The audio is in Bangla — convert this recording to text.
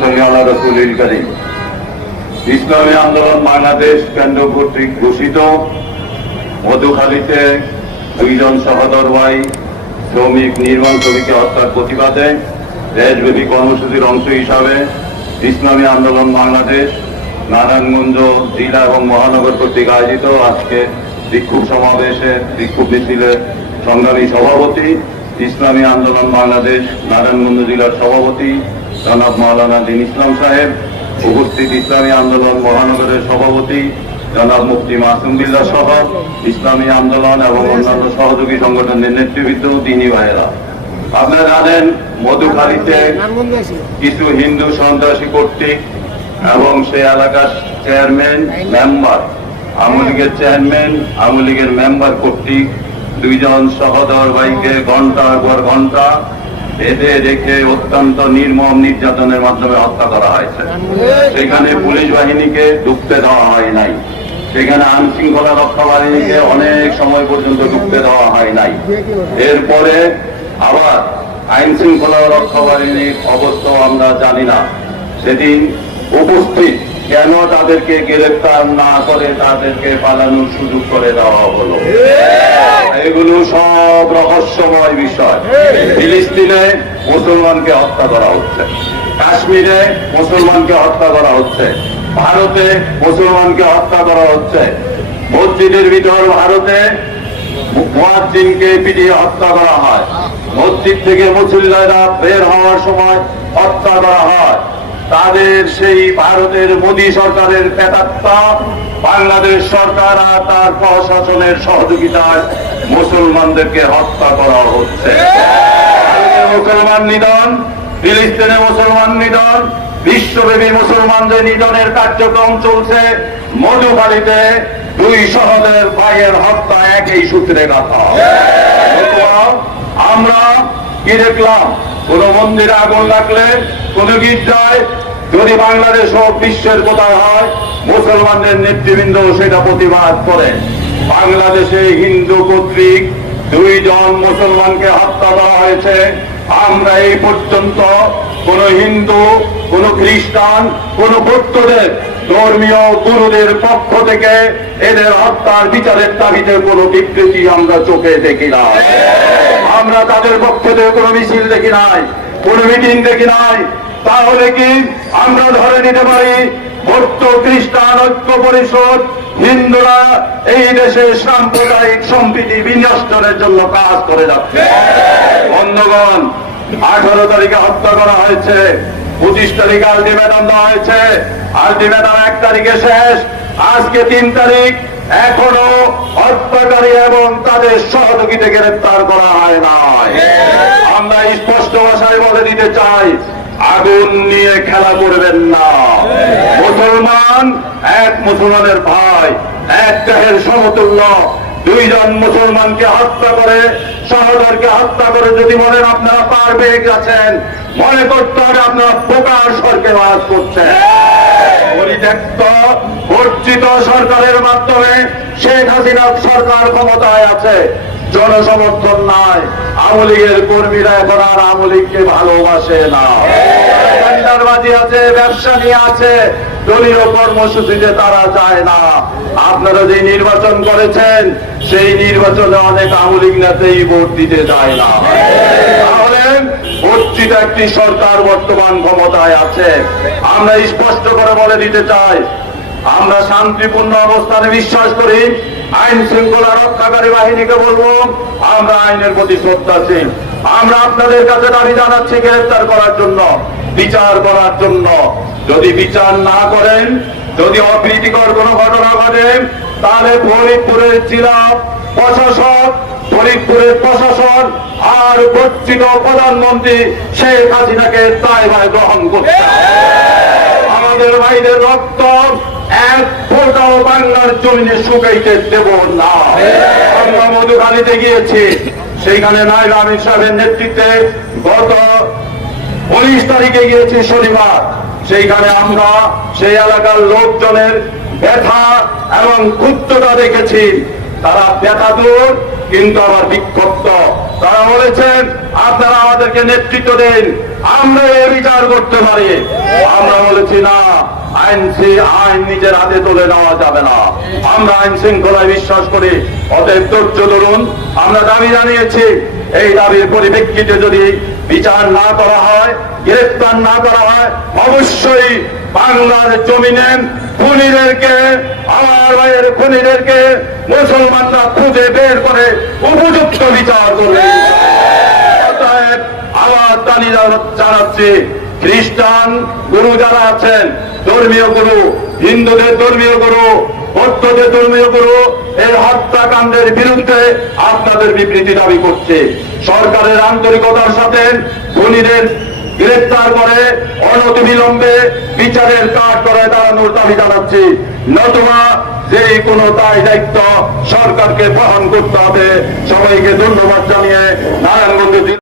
সাল্লি আলা রাসূলিল কারীম। ইসলামী আন্দোলন বাংলাদেশ কেন্দ্র কর্তৃক ঘোষিত মধুখালীতে দুইজন সহোদর ভাই শ্রমিক নির্মাণ শ্রমিককে হত্যার প্রতিবাদে দেশব্যাপী কর্মসূচির অংশ হিসাবে ইসলামী আন্দোলন বাংলাদেশ নারায়ণগঞ্জ জেলা এবং মহানগর কর্তৃক আয়োজিত আজকে বিক্ষোভ সমাবেশে বিক্ষোভ মিছিলের সংগ্রামী সভাপতি ইসলামী আন্দোলন বাংলাদেশ নারায়ণগঞ্জ জেলার সভাপতি জনাব মাওলানা দিন ইসলাম সাহেব, উপস্থিত ইসলামী আন্দোলন মহানগরের সভাপতি জনাব মুফতি মাসুম বিল্লাহ সহ ইসলামী আন্দোলন এবং অন্যান্য সহযোগী সংগঠনের নেতৃবৃন্দ, দিনী ভাইয়েরা, আপনারা জানেন মধুখালীতে কিছু হিন্দু সন্ত্রাসী কর্তৃক এবং সে এলাকার চেয়ারম্যান মেম্বার, আওয়ামী লীগের চেয়ারম্যান আওয়ামী লীগের মেম্বার কর্তৃক দুইজন সহোদর ভাইকে ঘন্টার পর ঘন্টা বেঁধে রেখে অত্যন্ত নির্মম নির্যাতনের মাধ্যমে হত্যা করা হয়েছে। সেখানে পুলিশ বাহিনীকে ঢুকতে দেওয়া হয় নাই, সেখানে আইন শৃঙ্খলা রক্ষা বাহিনীকে অনেক সময় পর্যন্ত ঢুকতে দেওয়া হয় নাই। এরপরে আবার আইন শৃঙ্খলা রক্ষা বাহিনীর অবস্থাও আমরা জানি না সেদিন উপস্থিত কেন তাদেরকে গ্রেফতার না করে তাদেরকে পালানোর সুযোগ করে দেওয়া হলো। এগুলো সব রহস্যময় বিষয়। ফিলিস্তিনে মুসলমানকে হত্যা করা হচ্ছে, কাশ্মীরে মুসলমানকে হত্যা করা হচ্ছে, ভারতে মুসলমানকে হত্যা করা হচ্ছে, মসজিদের ভিতর ভারতে মুয়াজ্জিনকে পিটিয়ে হত্যা করা হয়, মসজিদ থেকে মুসল্লিরা বের হওয়ার সময় হত্যা করা হয়। তাদের সেই ভারতের মোদী সরকারের প্রেতাত্মা বাংলাদেশ সরকার আর তার প্রশাসনের সহযোগিতায় মুসলমানদেরকে হত্যা করা হচ্ছে। মুসলমান নিধন, ফিলিস্তিনে মুসলমান নিধন, বিশ্বব্যাপী মুসলমানদের নিধনের কার্যক্রম চলছে। মধুখালীতে দুই সহোদর ভাইয়ের হত্যা একই সূত্রে গাঁথা। আমরা কি দেখলাম? কোন মন্দিরে আগুন লাগলে, কোন গির্জায় যদি বাংলাদেশ ও বিশ্বের কোথায় হয়, মুসলমানদের নেতৃবৃন্দ সেটা প্রতিবাদ করে। বাংলাদেশে হিন্দু কর্তৃক দুইজন মুসলমানকে হত্যা করা হয়েছে। আমরা এই পর্যন্ত কোন হিন্দু, কোন খ্রিস্টান, কোন বৌদ্ধদের ধর্মীয় গুরুদের পক্ষ থেকে এদের হত্যার বিচারের দাবিতে কোন বিবৃতি আমরা চোখে দেখি না। আমরা তাদের পক্ষ থেকে কোন মিছিল দেখি নাই, কোন মিটিং দেখি নাই। তাহলে কি আমরা ধরে নিতে পারি বৌদ্ধ খ্রিস্টান ঐক্য পরিষদ, হিন্দুরা এই দেশে সাম্প্রদায়িক সম্প্রীতি বিনষ্টের জন্য কাজ করে যাচ্ছে? বন্ধুগণ, 18 তারিখে হত্যা করা হয়েছে, 25 তারিখে আলটিমেটাম দেওয়া হয়েছে, আলটিমেটাম 1 তারিখে শেষ, আজকে 3 তারিখ, এখনো হত্যাকারী এবং তাদের সহযোগীকে গ্রেফতার করা হয় নাই। আমরা স্পষ্ট ভাষায় বলে দিতে চাই, আগুন নিয়ে খেলা করবেন না। মুসলমান এক মুসলমানের ভাই, এক দেহের সমতুল্য। দুইজন মুসলমানকে হত্যা করে, সহোদরকে হত্যা করে যদি বলেন আপনারা পার পেয়ে গেছেন, মনে করতে হবে আপনারা বোকার স্বর্গে বাস করছেন। পরিত্যক্ত বর্জিত সরকারের মাধ্যমে শেখ হাসিনা সরকার ক্ষমতায় আছে, জনসমর্থন নাই। আওয়ামী লীগের কর্মীরা এখন আর আওয়ামী লীগকে ভালোবাসে না। টেন্ডারবাজি আছে, ব্যবসা নিয়ে আছে, দলীয় কর্মসূচিতে তারা যায় না। আপনারা যে নির্বাচন করেছেন সেই নির্বাচনে অনেক আওয়ামী লীগ নেতাই ভোট দিতে যায় না। তাহলে বর্জিত একটি সরকার বর্তমান ক্ষমতায় আছে। আমরা স্পষ্ট করে বলে দিতে চাই, আমরা শান্তিপূর্ণ অবস্থানে বিশ্বাস করি। আইন শৃঙ্খলা রক্ষাকারী বাহিনীকে বলবো, আমরা আইনের প্রতি শ্রদ্ধাশীল। আমরা আপনাদের কাছে দাবি জানাচ্ছি গ্রেফতার করার জন্য, বিচার করার জন্য। যদি বিচার না করেন, যদি অপ্রীতিকর কোনো ঘটনা ঘটে, তাহলে ফরিদপুরের জেলা প্রশাসক, ফরিদপুরের প্রশাসন আর বর্জিত প্রধানমন্ত্রী শেখ হাসিনাকে দায়ভার গ্রহণ করতে হবে। আমাদের ভাইদের রক্ত এক ফোঁটাও বাংলার জমিনে শুকাইতে দেব না। আমরা মধুখালীতে গিয়েছি, সেইখানে নায়েব আমির সাহেবের নেতৃত্বে গত 19 তারিখে গিয়েছি শনিবার। সেইখানে আমরা সেই এলাকার লোকজনের ব্যথা এবং ক্ষুব্ধতা দেখেছি। তারা ব্যথা দূর, কিন্তু আবার বিক্ষুব্ধ। তারা বলেছেন আপনারা আমাদেরকে নেতৃত্ব দিন, আমরা এ বিচার করতে পারি। আমরা বলেছি না, আইন নিজের হাতে তুলে নেওয়া যাবে না। আমরা আইন শৃঙ্খলায় বিশ্বাস করি, অতএব ধৈর্য ধরুন। আমরা দাবি জানিয়েছি, এই দাবির পরিপ্রেক্ষিতে যদি বিচার না করা হয়, গ্রেফতার না করা হয়, অবশ্যই বাংলার জমিনে খুনিদেরকে, আমার ভাইয়ের খুনিদেরকে মুসলমানরা খুঁজে বের করে উপযুক্ত বিচার করবে। অতএব আবার দাবি জানাচ্ছি, খ্রিস্টান গুরু যারা আছেন, ধর্মীয় গুরু, হিন্দুদের ধর্মীয় গুরু, বৌদ্ধদের ধর্মীয় গুরু, এই হত্যাকাণ্ডের বিরুদ্ধে আপনাদের বিবৃতি দাবি করছে। সরকারের আন্তরিকতার সাথে খুনিদের গ্রেফতার করে অনতিবিলম্বে বিচারের কাজ করে দাঁড়ানোর দাবি জানাচ্ছি। নতুবা যে কোনো দায় দায়িত্ব সরকারকে বহন করতে হবে। সবাইকে ধন্যবাদ জানিয়ে নারায়ণগঞ্জ